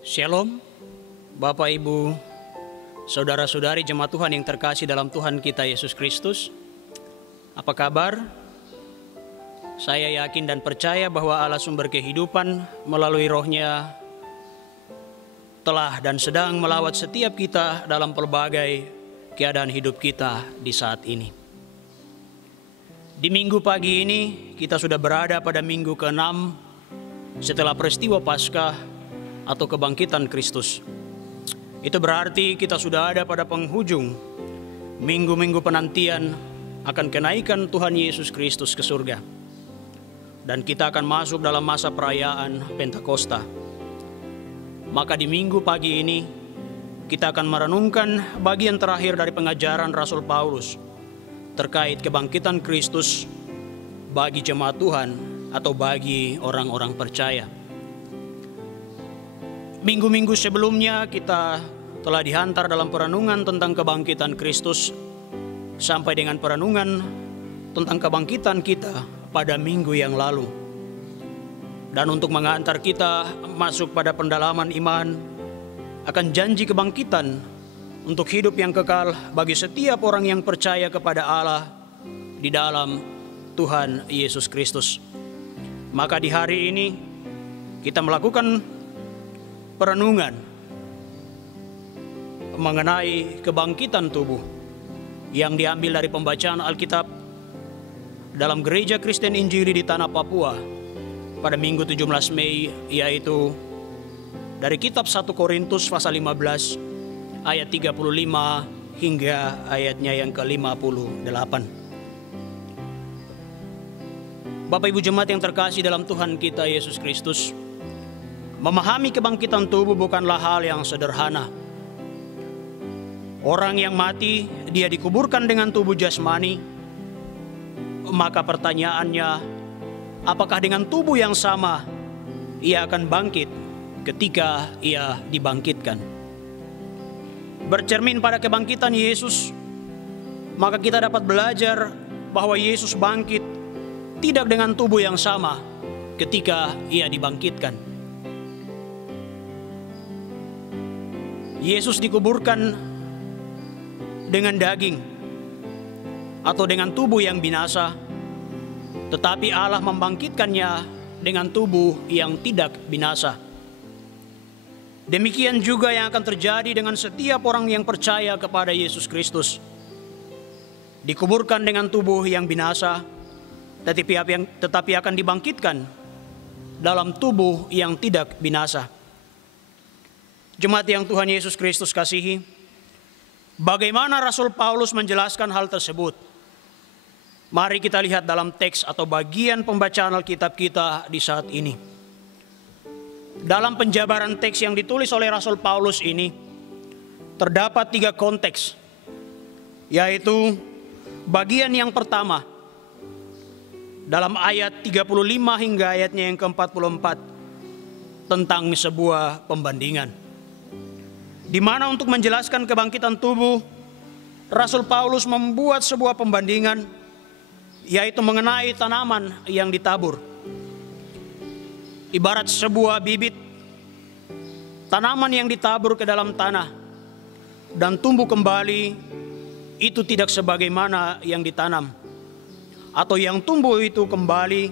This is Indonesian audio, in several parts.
Shalom, Bapak Ibu, Saudara-saudari jemaat Tuhan yang terkasih dalam Tuhan kita Yesus Kristus. Apa kabar? Saya yakin dan percaya bahwa Allah sumber kehidupan melalui Roh-Nya telah dan sedang melawat setiap kita dalam pelbagai keadaan hidup kita di saat ini. Di minggu pagi ini kita sudah berada pada minggu ke-6 setelah peristiwa Paskah atau kebangkitan Kristus. Itu berarti kita sudah ada pada penghujung minggu-minggu penantian akan kenaikan Tuhan Yesus Kristus ke surga. Dan kita akan masuk dalam masa perayaan Pentakosta. Maka di minggu pagi ini kita akan merenungkan bagian terakhir dari pengajaran Rasul Paulus terkait kebangkitan Kristus bagi jemaat Tuhan atau bagi orang-orang percaya. Minggu-minggu sebelumnya kita telah dihantar dalam perenungan tentang kebangkitan Kristus sampai dengan perenungan tentang kebangkitan kita pada minggu yang lalu. Dan untuk mengantar kita masuk pada pendalaman iman akan janji kebangkitan untuk hidup yang kekal bagi setiap orang yang percaya kepada Allah di dalam Tuhan Yesus Kristus. Maka di hari ini kita melakukan perenungan mengenai kebangkitan tubuh yang diambil dari pembacaan Alkitab dalam Gereja Kristen Injili di Tanah Papua pada Minggu 17 Mei, yaitu dari kitab 1 Korintus pasal 15 ayat 35 hingga ayatnya yang ke-58. Bapak Ibu jemaat yang terkasih dalam Tuhan kita Yesus Kristus, memahami kebangkitan tubuh bukanlah hal yang sederhana. Orang yang mati, dia dikuburkan dengan tubuh jasmani. Maka pertanyaannya, apakah dengan tubuh yang sama ia akan bangkit ketika ia dibangkitkan? Bercermin pada kebangkitan Yesus, maka kita dapat belajar bahwa Yesus bangkit tidak dengan tubuh yang sama ketika ia dibangkitkan. Yesus dikuburkan dengan daging atau dengan tubuh yang binasa, tetapi Allah membangkitkannya dengan tubuh yang tidak binasa. Demikian juga yang akan terjadi dengan setiap orang yang percaya kepada Yesus Kristus. Dikuburkan dengan tubuh yang binasa, tetapi akan dibangkitkan dalam tubuh yang tidak binasa. Jemaat yang Tuhan Yesus Kristus kasihi, bagaimana Rasul Paulus menjelaskan hal tersebut? Mari kita lihat dalam teks atau bagian pembacaan Alkitab kita di saat ini. Dalam penjabaran teks yang ditulis oleh Rasul Paulus ini, terdapat 3 konteks, yaitu bagian yang pertama, dalam ayat 35 hingga ayatnya yang ke-44, tentang sebuah pembandingan. Di mana untuk menjelaskan kebangkitan tubuh, Rasul Paulus membuat sebuah pembandingan, yaitu mengenai tanaman yang ditabur. Ibarat sebuah bibit, tanaman yang ditabur ke dalam tanah dan tumbuh kembali, itu tidak sebagaimana yang ditanam. Atau yang tumbuh itu kembali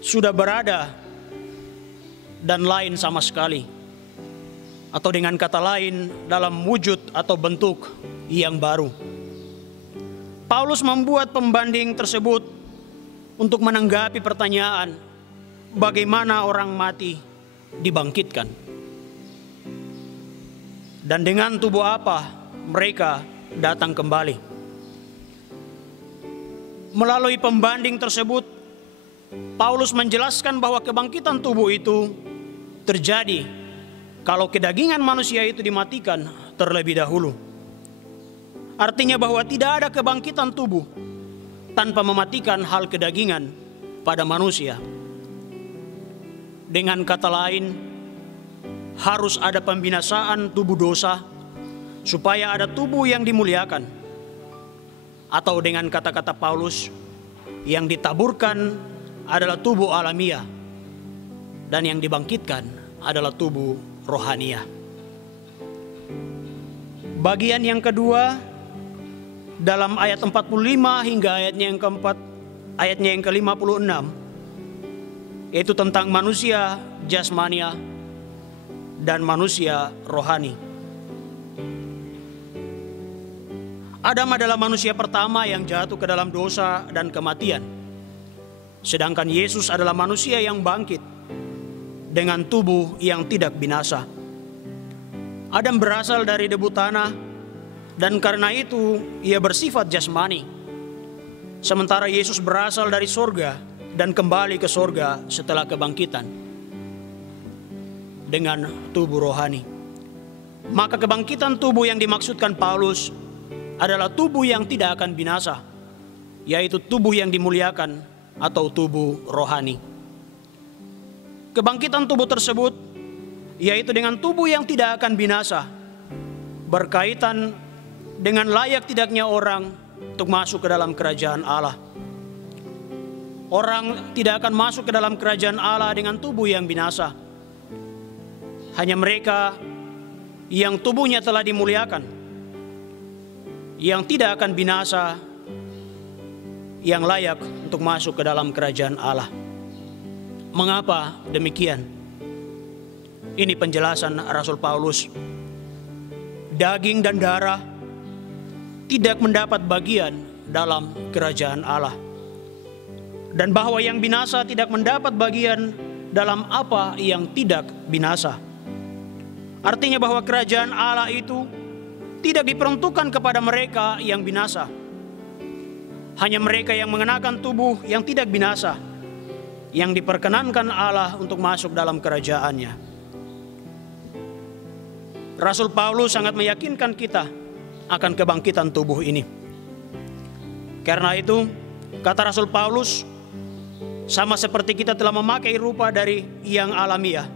sudah berada dan lain sama sekali. Atau dengan kata lain, dalam wujud atau bentuk yang baru. Paulus membuat pembanding tersebut untuk menanggapi pertanyaan, bagaimana orang mati dibangkitkan? Dan dengan tubuh apa mereka datang kembali? Melalui pembanding tersebut, Paulus menjelaskan bahwa kebangkitan tubuh itu terjadi kalau kedagingan manusia itu dimatikan terlebih dahulu. Artinya bahwa tidak ada kebangkitan tubuh tanpa mematikan hal kedagingan pada manusia. Dengan kata lain, harus ada pembinasaan tubuh dosa supaya ada tubuh yang dimuliakan. Atau dengan kata-kata Paulus, yang ditaburkan adalah tubuh alamiah dan yang dibangkitkan adalah tubuh rohania. Bagian yang kedua dalam ayat 45 hingga ayatnya yang ke-56, yaitu tentang manusia jasmania dan manusia rohani. Adam adalah manusia pertama yang jatuh ke dalam dosa dan kematian. Sedangkan Yesus adalah manusia yang bangkit dengan tubuh yang tidak binasa. Adam berasal dari debu tanah dan karena itu ia bersifat jasmani. Sementara Yesus berasal dari sorga dan kembali ke sorga setelah kebangkitan dengan tubuh rohani. Maka kebangkitan tubuh yang dimaksudkan Paulus adalah tubuh yang tidak akan binasa, yaitu tubuh yang dimuliakan atau tubuh rohani. Kebangkitan tubuh tersebut, yaitu dengan tubuh yang tidak akan binasa, berkaitan dengan layak tidaknya orang untuk masuk ke dalam kerajaan Allah. Orang tidak akan masuk ke dalam kerajaan Allah dengan tubuh yang binasa. Hanya mereka yang tubuhnya telah dimuliakan, yang tidak akan binasa, yang layak untuk masuk ke dalam kerajaan Allah. Mengapa demikian? Ini penjelasan Rasul Paulus. Daging dan darah tidak mendapat bagian dalam kerajaan Allah. Dan bahwa yang binasa tidak mendapat bagian dalam apa yang tidak binasa. Artinya bahwa kerajaan Allah itu tidak diperuntukkan kepada mereka yang binasa. Hanya mereka yang mengenakan tubuh yang tidak binasa, yang diperkenankan Allah untuk masuk dalam kerajaannya. Rasul Paulus sangat meyakinkan kita akan kebangkitan tubuh ini. Karena itu, kata Rasul Paulus, sama seperti kita telah memakai rupa dari yang alamiah,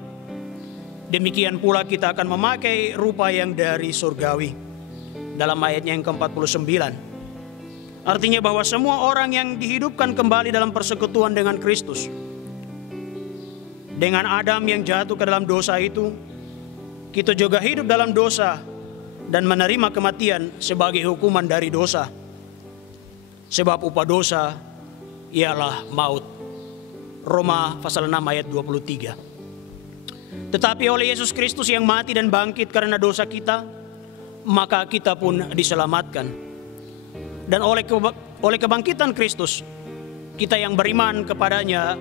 demikian pula kita akan memakai rupa yang dari surgawi. Dalam ayatnya yang ke-49. Artinya bahwa semua orang yang dihidupkan kembali dalam persekutuan dengan Kristus, dengan Adam yang jatuh ke dalam dosa itu, kita juga hidup dalam dosa dan menerima kematian sebagai hukuman dari dosa. Sebab upah dosa ialah maut. Roma pasal 6 ayat 23. Tetapi oleh Yesus Kristus yang mati dan bangkit karena dosa kita, maka kita pun diselamatkan. Dan oleh kebangkitan Kristus, kita yang beriman kepadanya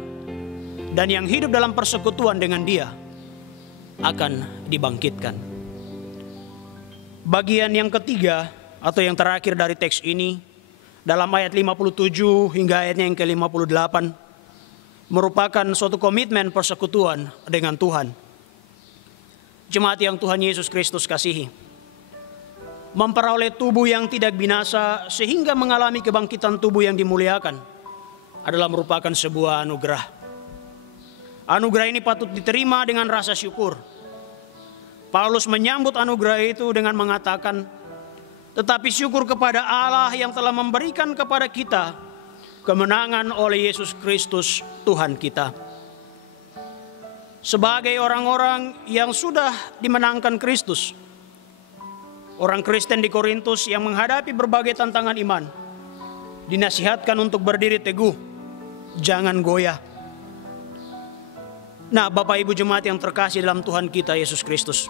dan yang hidup dalam persekutuan dengan Dia akan dibangkitkan. Bagian yang ketiga atau yang terakhir dari teks ini, dalam ayat 57 hingga ayatnya yang ke-58, merupakan suatu komitmen persekutuan dengan Tuhan. Jemaat yang Tuhan Yesus Kristus kasihi, memperoleh tubuh yang tidak binasa sehingga mengalami kebangkitan tubuh yang dimuliakan adalah merupakan sebuah anugerah. Anugerah ini patut diterima dengan rasa syukur. Paulus menyambut anugerah itu dengan mengatakan, tetapi syukur kepada Allah yang telah memberikan kepada kita kemenangan oleh Yesus Kristus Tuhan kita. Sebagai orang-orang yang sudah dimenangkan Kristus, orang Kristen di Korintus yang menghadapi berbagai tantangan iman, dinasihatkan untuk berdiri teguh, jangan goyah. Nah, Bapak Ibu jemaat yang terkasih dalam Tuhan kita Yesus Kristus,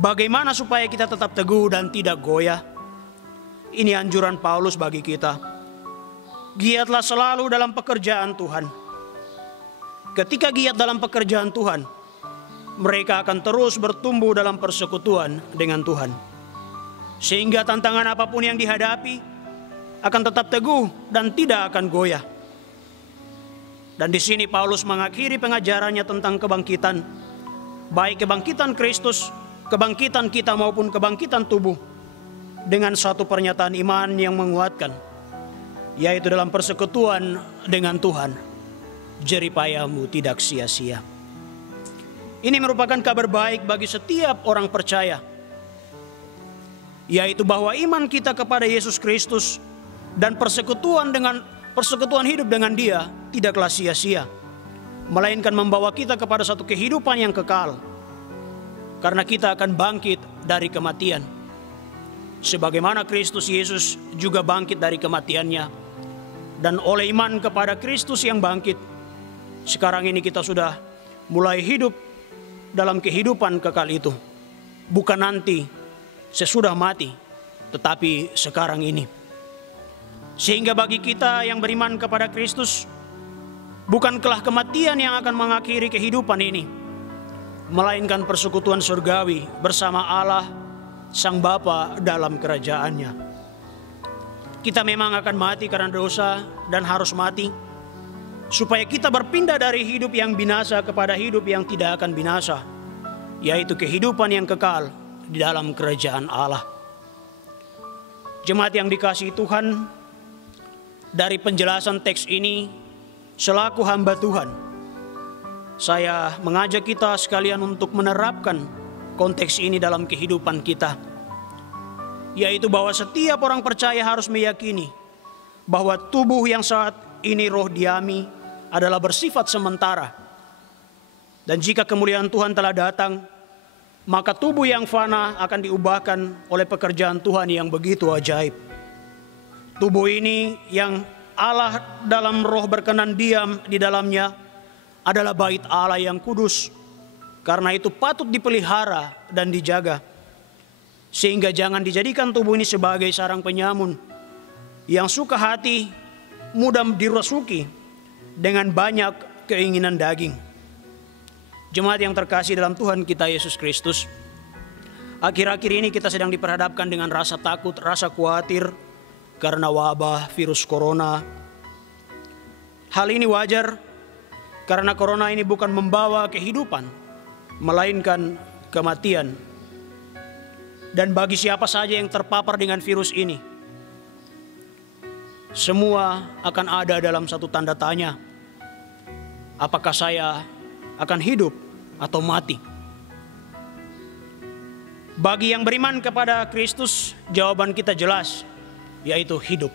bagaimana supaya kita tetap teguh dan tidak goyah? Ini anjuran Paulus bagi kita. Giatlah selalu dalam pekerjaan Tuhan. Ketika giat dalam pekerjaan Tuhan, mereka akan terus bertumbuh dalam persekutuan dengan Tuhan. Sehingga tantangan apapun yang dihadapi akan tetap teguh dan tidak akan goyah. Dan di sini Paulus mengakhiri pengajarannya tentang kebangkitan, baik kebangkitan Kristus, kebangkitan kita maupun kebangkitan tubuh, dengan satu pernyataan iman yang menguatkan, yaitu dalam persekutuan dengan Tuhan, jeripayamu tidak sia-sia. Ini merupakan kabar baik bagi setiap orang percaya, yaitu bahwa iman kita kepada Yesus Kristus dan persekutuan hidup dengan Dia tidaklah sia-sia, melainkan membawa kita kepada satu kehidupan yang kekal, karena kita akan bangkit dari kematian. Sebagaimana Kristus Yesus juga bangkit dari kematiannya. Dan oleh iman kepada Kristus yang bangkit, sekarang ini kita sudah mulai hidup dalam kehidupan kekal itu. Bukan nanti sesudah mati, tetapi sekarang ini. Sehingga bagi kita yang beriman kepada Kristus, bukankah kematian yang akan mengakhiri kehidupan ini, melainkan persekutuan surgawi bersama Allah Sang Bapa dalam kerajaannya. Kita memang akan mati karena dosa dan harus mati, supaya kita berpindah dari hidup yang binasa kepada hidup yang tidak akan binasa, yaitu kehidupan yang kekal di dalam kerajaan Allah. Jemaat yang dikasihi Tuhan, dari penjelasan teks ini, selaku hamba Tuhan, saya mengajak kita sekalian untuk menerapkan konteks ini dalam kehidupan kita, yaitu bahwa setiap orang percaya harus meyakini bahwa tubuh yang saat ini roh diami adalah bersifat sementara. Dan jika kemuliaan Tuhan telah datang, maka tubuh yang fana akan diubahkan oleh pekerjaan Tuhan yang begitu ajaib. Tubuh ini yang Allah dalam roh berkenan diam di dalamnya adalah bait Allah yang kudus. Karena itu patut dipelihara dan dijaga. Sehingga jangan dijadikan tubuh ini sebagai sarang penyamun yang suka hati, mudah dirasuki dengan banyak keinginan daging. Jemaat yang terkasih dalam Tuhan kita Yesus Kristus, akhir-akhir ini kita sedang diperhadapkan dengan rasa takut, rasa khawatir karena wabah virus corona. Hal ini wajar karena corona ini bukan membawa kehidupan, melainkan kematian. Dan bagi siapa saja yang terpapar dengan virus ini, semua akan ada dalam satu tanda tanya. Apakah saya akan hidup atau mati? Bagi yang beriman kepada Kristus, jawaban kita jelas, yaitu hidup.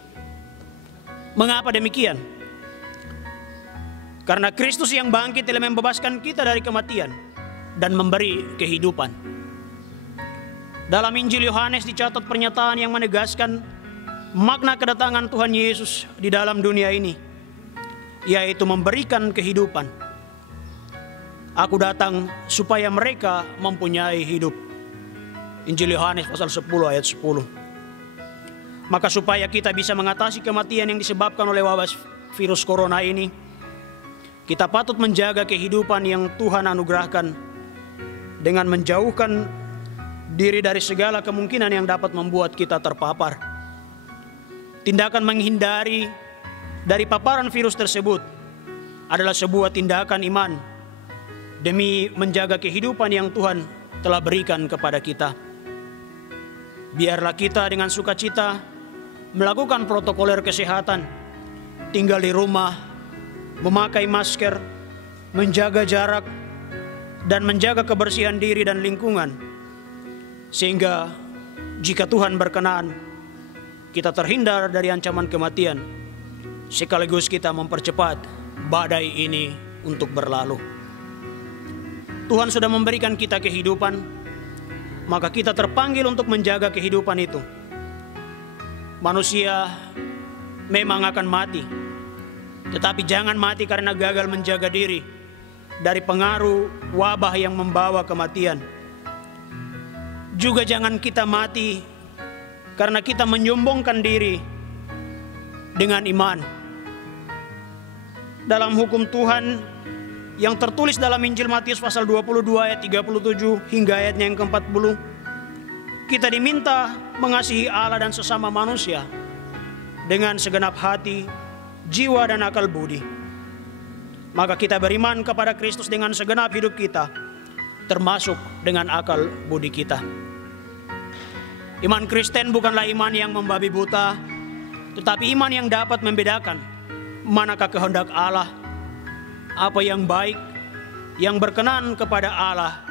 Mengapa demikian? Karena Kristus yang bangkit telah membebaskan kita dari kematian dan memberi kehidupan. Dalam Injil Yohanes dicatat pernyataan yang menegaskan makna kedatangan Tuhan Yesus di dalam dunia ini, yaitu memberikan kehidupan. Aku datang supaya mereka mempunyai hidup. Injil Yohanes pasal 10 ayat 10. Maka supaya kita bisa mengatasi kematian yang disebabkan oleh wabah virus corona ini, kita patut menjaga kehidupan yang Tuhan anugerahkan dengan menjauhkan diri dari segala kemungkinan yang dapat membuat kita terpapar. Tindakan menghindari dari paparan virus tersebut adalah sebuah tindakan iman demi menjaga kehidupan yang Tuhan telah berikan kepada kita. Biarlah kita dengan sukacita melakukan protokoler kesehatan, tinggal di rumah, memakai masker, menjaga jarak, dan menjaga kebersihan diri dan lingkungan. Sehingga jika Tuhan berkenan, kita terhindar dari ancaman kematian, sekaligus kita mempercepat badai ini untuk berlalu. Tuhan sudah memberikan kita kehidupan, maka kita terpanggil untuk menjaga kehidupan itu. Manusia memang akan mati, tetapi jangan mati karena gagal menjaga diri dari pengaruh wabah yang membawa kematian. Juga jangan kita mati karena kita menyombongkan diri dengan iman. Dalam hukum Tuhan yang tertulis dalam Injil Matius pasal 22 ayat 37 hingga ayatnya yang ke-40, kita diminta mengasihi Allah dan sesama manusia dengan segenap hati, jiwa dan akal budi. Maka kita beriman kepada Kristus dengan segenap hidup kita, termasuk dengan akal budi kita. Iman Kristen bukanlah iman yang membabi buta, tetapi iman yang dapat membedakan manakah kehendak Allah, apa yang baik, yang berkenan kepada Allah,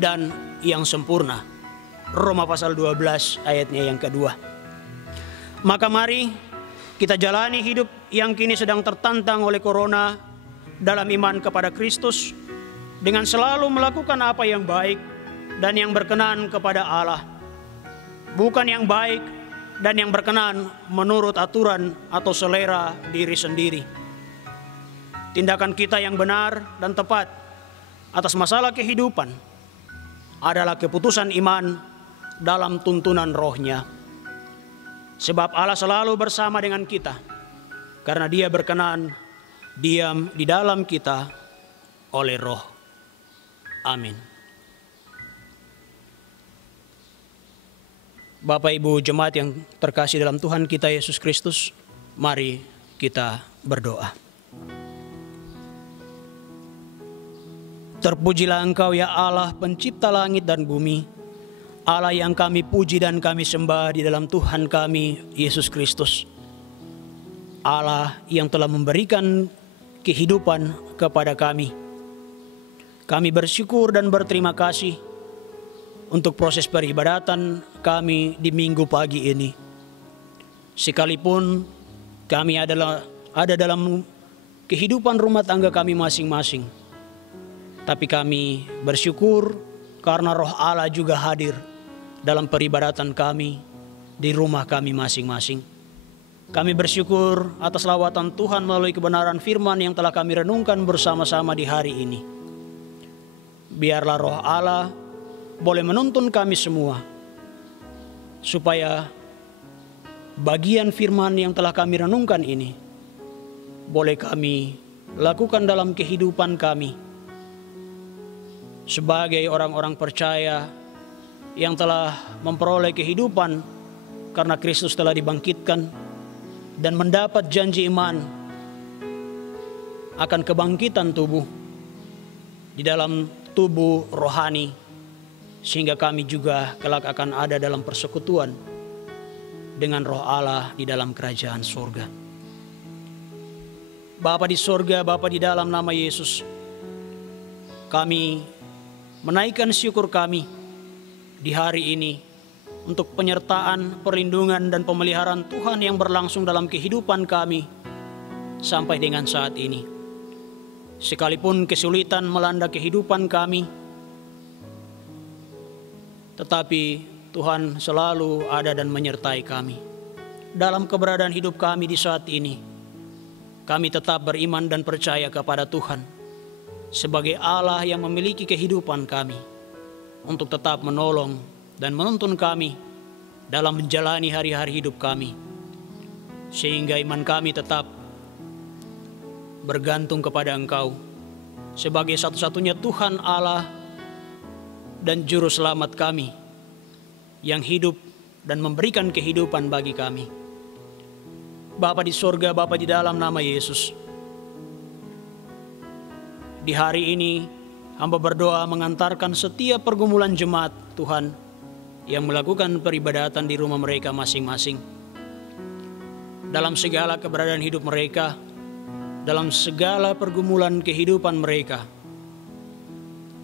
dan yang sempurna. Roma pasal 12 ayatnya yang kedua. Maka mari kita jalani hidup yang kini sedang tertantang oleh corona dalam iman kepada Kristus, dengan selalu melakukan apa yang baik, dan yang berkenan kepada Allah, bukan yang baik dan yang berkenan menurut aturan atau selera diri sendiri. Tindakan kita yang benar dan tepat atas masalah kehidupan adalah keputusan iman dalam tuntunan Roh-Nya. Sebab Allah selalu bersama dengan kita, karena Dia berkenan diam di dalam kita oleh Roh. Amin. Bapak Ibu jemaat yang terkasih dalam Tuhan kita Yesus Kristus, mari kita berdoa. Terpujilah Engkau ya Allah, pencipta langit dan bumi, Allah yang kami puji dan kami sembah di dalam Tuhan kami Yesus Kristus. Allah yang telah memberikan kehidupan kepada kami. Kami bersyukur dan berterima kasih untuk proses peribadatan kami di minggu pagi ini. Sekalipun kami ada dalam kehidupan rumah tangga kami masing-masing, tapi kami bersyukur karena Roh Allah juga hadir dalam peribadatan kami di rumah kami masing-masing. Kami bersyukur atas lawatan Tuhan melalui kebenaran firman yang telah kami renungkan bersama-sama di hari ini. Biarlah Roh Allah boleh menuntun kami semua, supaya bagian firman yang telah kami renungkan ini boleh kami lakukan dalam kehidupan kami sebagai orang-orang percaya yang telah memperoleh kehidupan karena Kristus telah dibangkitkan dan mendapat janji iman akan kebangkitan tubuh di dalam tubuh rohani, sehingga kami juga kelak akan ada dalam persekutuan dengan Roh Allah di dalam kerajaan surga. Bapa di surga, Bapa di dalam nama Yesus, kami menaikkan syukur kami di hari ini untuk penyertaan, perlindungan, dan pemeliharaan Tuhan yang berlangsung dalam kehidupan kami sampai dengan saat ini. Sekalipun kesulitan melanda kehidupan kami, tetapi Tuhan selalu ada dan menyertai kami. Dalam keberadaan hidup kami di saat ini, kami tetap beriman dan percaya kepada Tuhan sebagai Allah yang memiliki kehidupan kami, untuk tetap menolong dan menuntun kami dalam menjalani hari-hari hidup kami, sehingga iman kami tetap bergantung kepada Engkau sebagai satu-satunya Tuhan Allah dan Juru Selamat kami yang hidup dan memberikan kehidupan bagi kami. Bapa di surga, Bapa di dalam nama Yesus, di hari ini hamba berdoa mengantarkan setiap pergumulan jemaat Tuhan yang melakukan peribadatan di rumah mereka masing-masing. Dalam segala keberadaan hidup mereka, dalam segala pergumulan kehidupan mereka,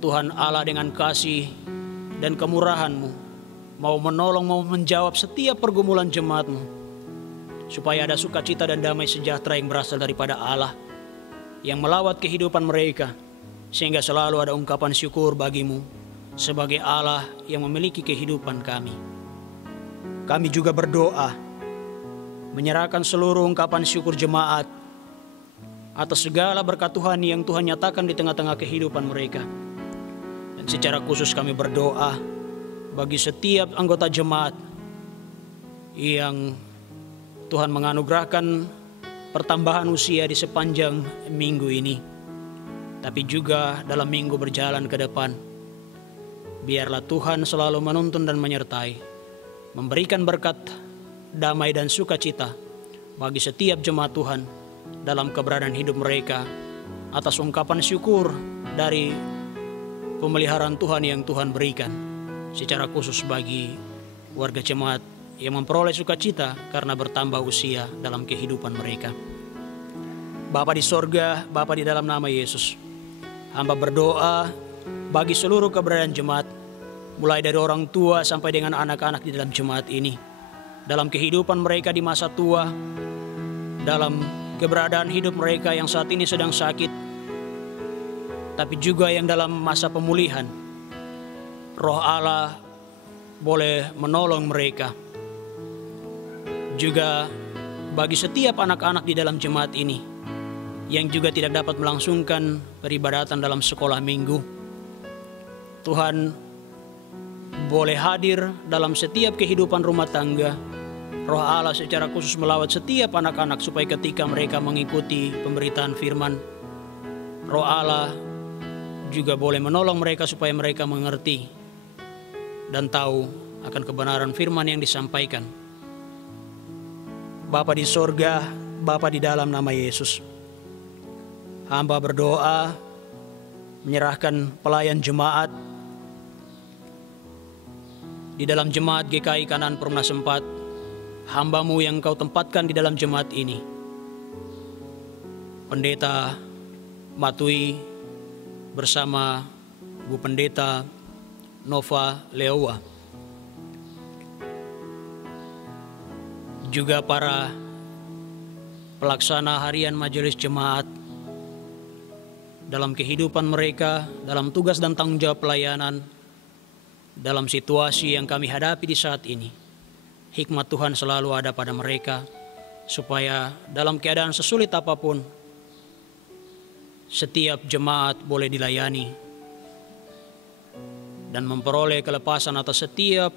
Tuhan Allah dengan kasih dan kemurahan-Mu mau menolong, mau menjawab setiap pergumulan jemaat-Mu, supaya ada sukacita dan damai sejahtera yang berasal daripada Allah yang melawat kehidupan mereka, sehingga selalu ada ungkapan syukur bagi-Mu sebagai Allah yang memiliki kehidupan kami. Kami juga berdoa menyerahkan seluruh ungkapan syukur jemaat atas segala berkat Tuhan yang Tuhan nyatakan di tengah-tengah kehidupan mereka. Dan secara khusus kami berdoa bagi setiap anggota jemaat yang Tuhan menganugerahkan pertambahan usia di sepanjang minggu ini, tapi juga dalam minggu berjalan ke depan. Biarlah Tuhan selalu menuntun dan menyertai, memberikan berkat, damai dan sukacita bagi setiap jemaat Tuhan dalam keberadaan hidup mereka, atas ungkapan syukur dari pemeliharaan Tuhan yang Tuhan berikan, secara khusus bagi warga jemaat yang memperoleh sukacita karena bertambah usia dalam kehidupan mereka. Bapa di sorga, Bapa di dalam nama Yesus, hamba berdoa bagi seluruh keberadaan jemaat, mulai dari orang tua sampai dengan anak-anak di dalam jemaat ini, dalam kehidupan mereka di masa tua, dalam keberadaan hidup mereka yang saat ini sedang sakit, tapi juga yang dalam masa pemulihan. Roh Allah boleh menolong mereka. Juga bagi setiap anak-anak di dalam jemaat ini yang juga tidak dapat melangsungkan peribadatan dalam sekolah minggu, Tuhan boleh hadir dalam setiap kehidupan rumah tangga. Roh Allah secara khusus melawat setiap anak-anak supaya ketika mereka mengikuti pemberitaan firman, Roh Allah juga boleh menolong mereka supaya mereka mengerti dan tahu akan kebenaran firman yang disampaikan. Bapa di sorga, Bapa di dalam nama Yesus, hamba berdoa menyerahkan pelayan jemaat di dalam jemaat GKI Kanan Perumnas 4, hamba-Mu yang Kau tempatkan di dalam jemaat ini. Pendeta Matui bersama Bu Pendeta Nova Leowa, juga para pelaksana harian majelis jemaat dalam kehidupan mereka, dalam tugas dan tanggung jawab pelayanan, dalam situasi yang kami hadapi di saat ini. Hikmat Tuhan selalu ada pada mereka, supaya dalam keadaan sesulit apapun, setiap jemaat boleh dilayani dan memperoleh kelepasan atas setiap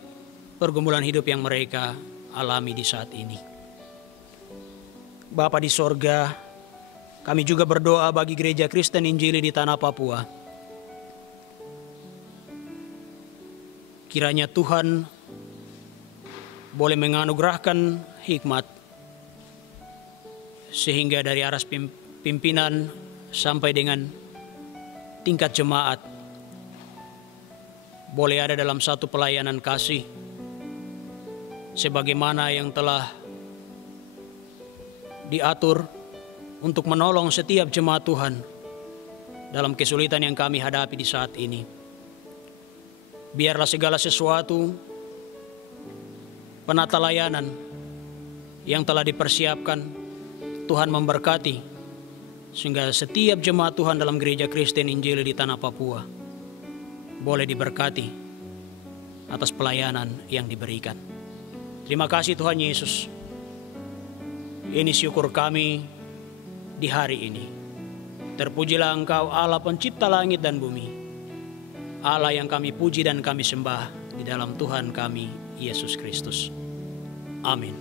pergumulan hidup yang mereka alami di saat ini. Bapa di sorga, kami juga berdoa bagi Gereja Kristen Injili di tanah Papua. Kiranya Tuhan boleh menganugerahkan hikmat, sehingga dari aras pimpinan sampai dengan tingkat jemaat boleh ada dalam satu pelayanan kasih, sebagaimana yang telah diatur untuk menolong setiap jemaat Tuhan dalam kesulitan yang kami hadapi di saat ini. Biarlah segala sesuatu penata layanan yang telah dipersiapkan Tuhan memberkati, sehingga setiap jemaat Tuhan dalam Gereja Kristen Injili di tanah Papua boleh diberkati atas pelayanan yang diberikan. Terima kasih Tuhan Yesus. Ini syukur kami di hari ini. Terpujilah Engkau Allah pencipta langit dan bumi, Allah yang kami puji dan kami sembah di dalam Tuhan kami Yesus Kristus. Amin.